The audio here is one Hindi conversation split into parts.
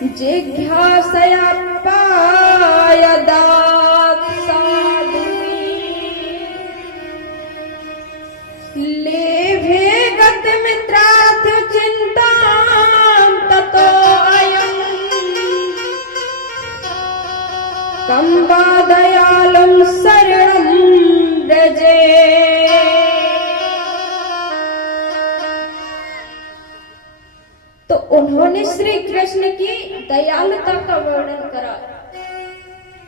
जिज्ञासया पायदात् साधुवी लेभे गतिमित्रार्थ चिन्तां ततो अयम् कं वा दयालुं शरणं व्रजे। तो उन्होंने श्री कृष्ण की दयालुता का वर्णन करा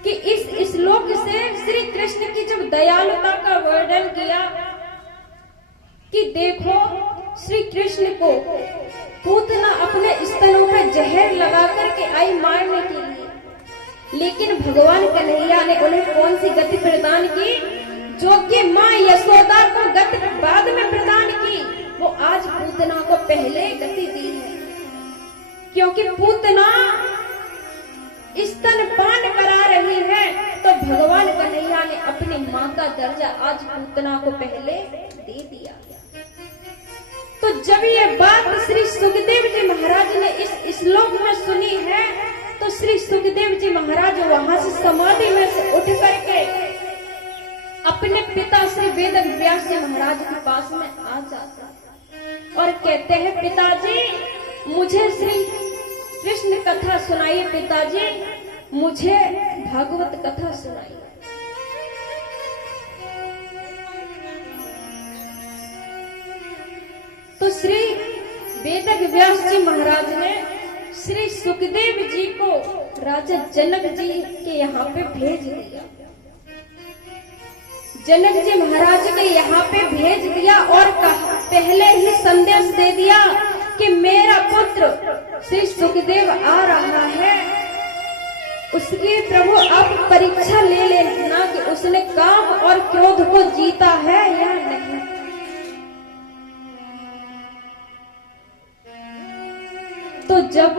कि इस श्लोक से श्री कृष्ण की जब दयालुता का वर्णन किया कि देखो श्री कृष्ण को पूतना अपने स्तनों पर जहर लगा करके आई मारने के लिए, लेकिन भगवान कन्हैया ने उन्हें कौन सी गति प्रदान की, जो कि माँ यशोदा को गति बाद में प्रदान की, वो आज पूतना को पहले गति दी है। क्योंकि पूतना स्तनपान करा रही है, तो भगवान कन्हैया ने अपनी माँ का दर्जा आज पूतना को पहले दे दिया। तो जब ये बात श्री सुखदेव जी महाराज ने इस श्लोक में सुनी है, तो श्री सुखदेव जी महाराज वहां से समाधि में से उठ करके अपने पिता श्री वेद व्यास जी महाराज के पास में आ जाते और कहते हैं, पिताजी मुझे श्री कृष्ण कथा सुनाइए, पिताजी मुझे भागवत कथा सुनाइए। तो श्री वेद व्यास जी महाराज ने श्री सुखदेव जी को राजा जनक जी के यहाँ पे भेज दिया। जनक जी महाराज के यहाँ पे भेज दिया और कहा, पहले ही संदेश दे दिया कि मेरा पुत्र श्री सुखदेव आ रहा है, उसकी प्रभु आप परीक्षा ले लेना कि उसने काम और क्रोध को जीता है या नहीं। तो जब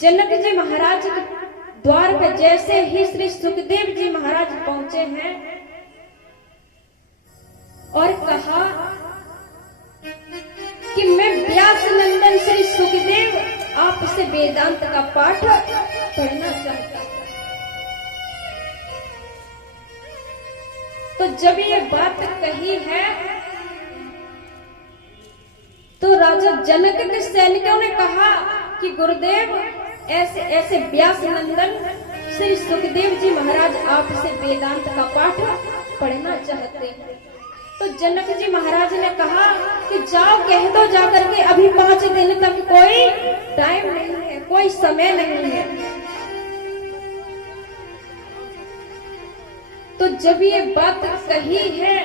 जनक जी महाराज के द्वार पे जैसे ही श्री सुखदेव जी महाराज पहुंचे हैं और कहा कि मैं व्यास नंदन श्री सुखदेव आपसे वेदांत का पाठ पढ़ना चाहता हूं। तो जब ये बात कही है, तो राजा जनक के सैनिकों ने कहा कि गुरुदेव ऐसे ऐसे व्यास नंदन श्री सुखदेव जी महाराज आपसे वेदांत का पाठ पढ़ना चाहते हैं। तो जनक जी महाराज ने कहा कि जाओ कह दो जाकर के, अभी 5 दिन तक कोई टाइम नहीं है, कोई समय नहीं है। तो जब ये बात कही है,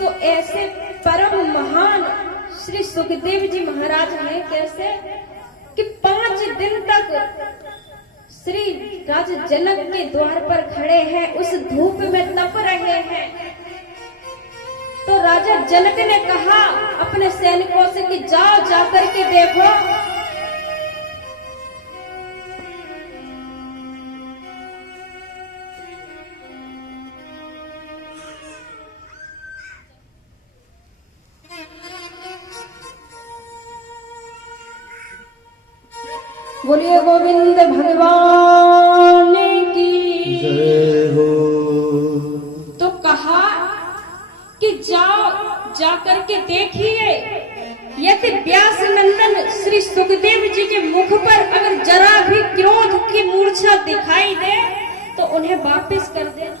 तो ऐसे परम महान श्री सुखदेव जी महाराज ने कैसे कि 5 दिन तक श्री राजा जनक के द्वार पर खड़े हैं, उस धूप में तप रहे हैं। तो राजा जनक ने कहा अपने सैनिकों से कि जाओ जाकर के देखो बोलिए गोविंद भगवान की जय हो। तो कहा कि जाओ जाकर के देखिए, यदि व्यास नंदन श्री सुखदेव जी के मुख पर अगर जरा भी क्रोध की मूर्छा दिखाई दे तो उन्हें वापस कर देना।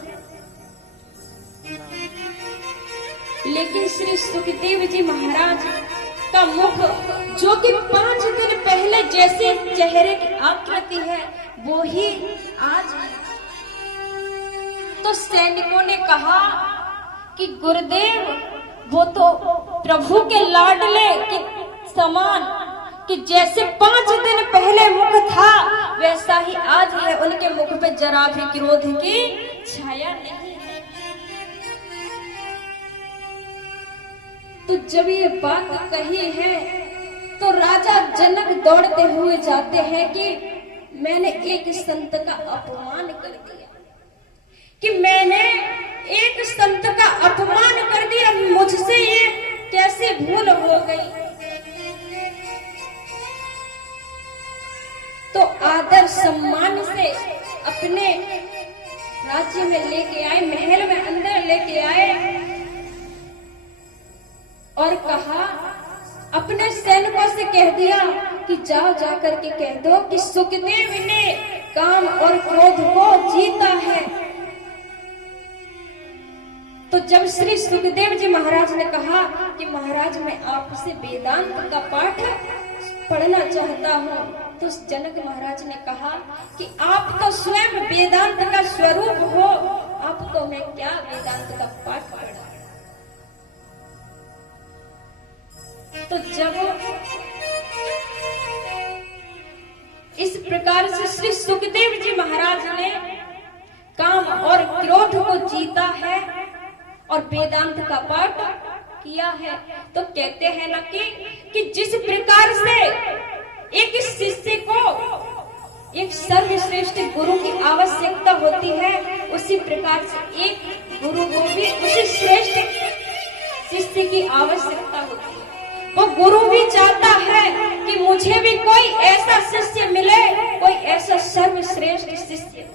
लेकिन श्री सुखदेव जी महाराज का मुख, जो कि 5 दिन पहले जैसे चेहरे की आकृति है, वो ही आज है। तो सैनिकों ने कहा कि गुरुदेव वो तो प्रभु के लाडले के समान कि जैसे 5 दिन पहले मुख था वैसा ही आज है, उनके मुख पे जरा भी क्रोध की छाया नहीं है। तो जब ये बात कही है, तो राजा जनक दौड़ते हुए जाते हैं कि मैंने एक संत का अपमान कर दिया, कि मैंने एक संत का अपमान कर दिया, मुझसे ये कैसे भूल हो गई। आदर सम्मान से अपने राज्य में लेके आए, महल में अंदर लेके आए और कहा, अपने सैनिकों से कह दिया कि जाओ जाकर के कह दो कि सुखदेव ने काम और क्रोध को जीता है। तो जब श्री सुखदेव जी महाराज ने कहा कि महाराज मैं आपसे वेदांत का पाठ पढ़ना चाहता हूँ, तो जनक महाराज ने कहा कि आप तो स्वयं वेदांत का स्वरूप हो, आपको मैं क्या वेदांत का पाठ पढ़ा। तो जब इस प्रकार से श्री सुखदेव जी महाराज ने काम और क्रोध को जीता है और वेदांत का पाठ किया है, तो कहते हैं ना कि जिस प्रकार से एक शिष्य को एक सर्वश्रेष्ठ गुरु की आवश्यकता होती है, उसी प्रकार से एक गुरु को भी उसी श्रेष्ठ शिष्य की आवश्यकता होती है। वो गुरु भी चाहता है कि मुझे भी कोई ऐसा शिष्य मिले, कोई ऐसा सर्वश्रेष्ठ शिष्य।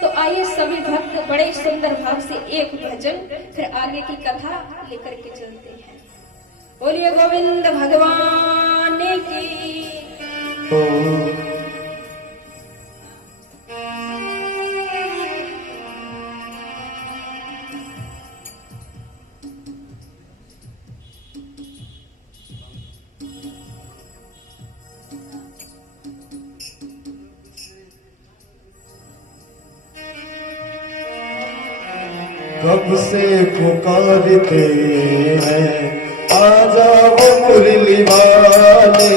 तो आइए सभी भक्त बड़े सुंदर भाव से एक भजन, फिर आगे की कथा लेकर के चलते हैं। बोलिए गोविंद भगवान की। कब से पुकारते हैं आ जाओ मुरली वाले,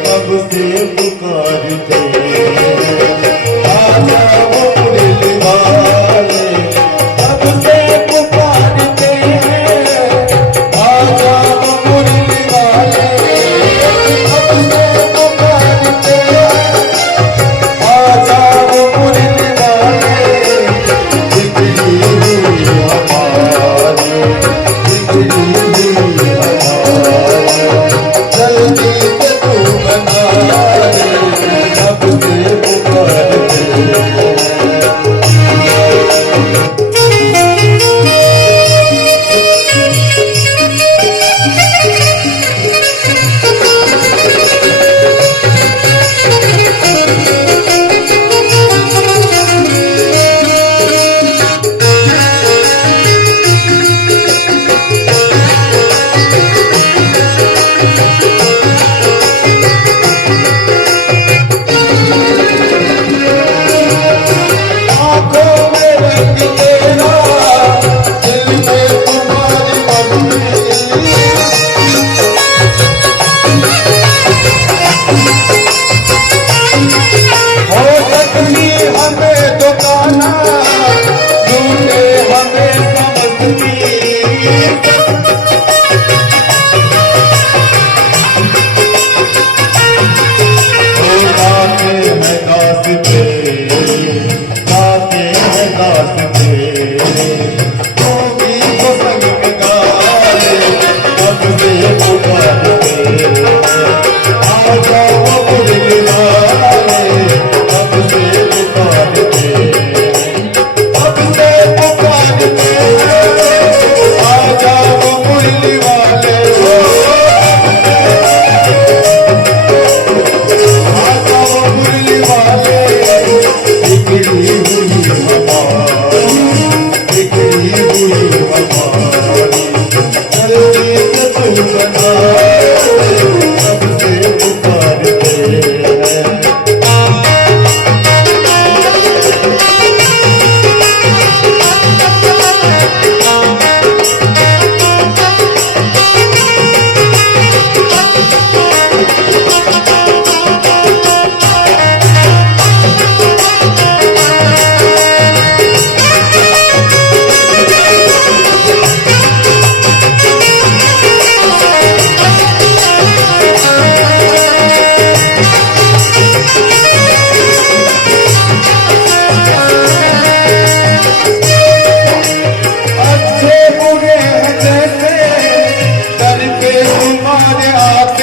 कब से पुकारते हैं आ जाओ मुरली वाले, कब से पुकारते हैं आ जाओ मुरली वाले, कब से पुकारते हैं आ जाओ मुरली वाले। जल्दी से तू बना दे, अब से पुकारते तुम्हारे आप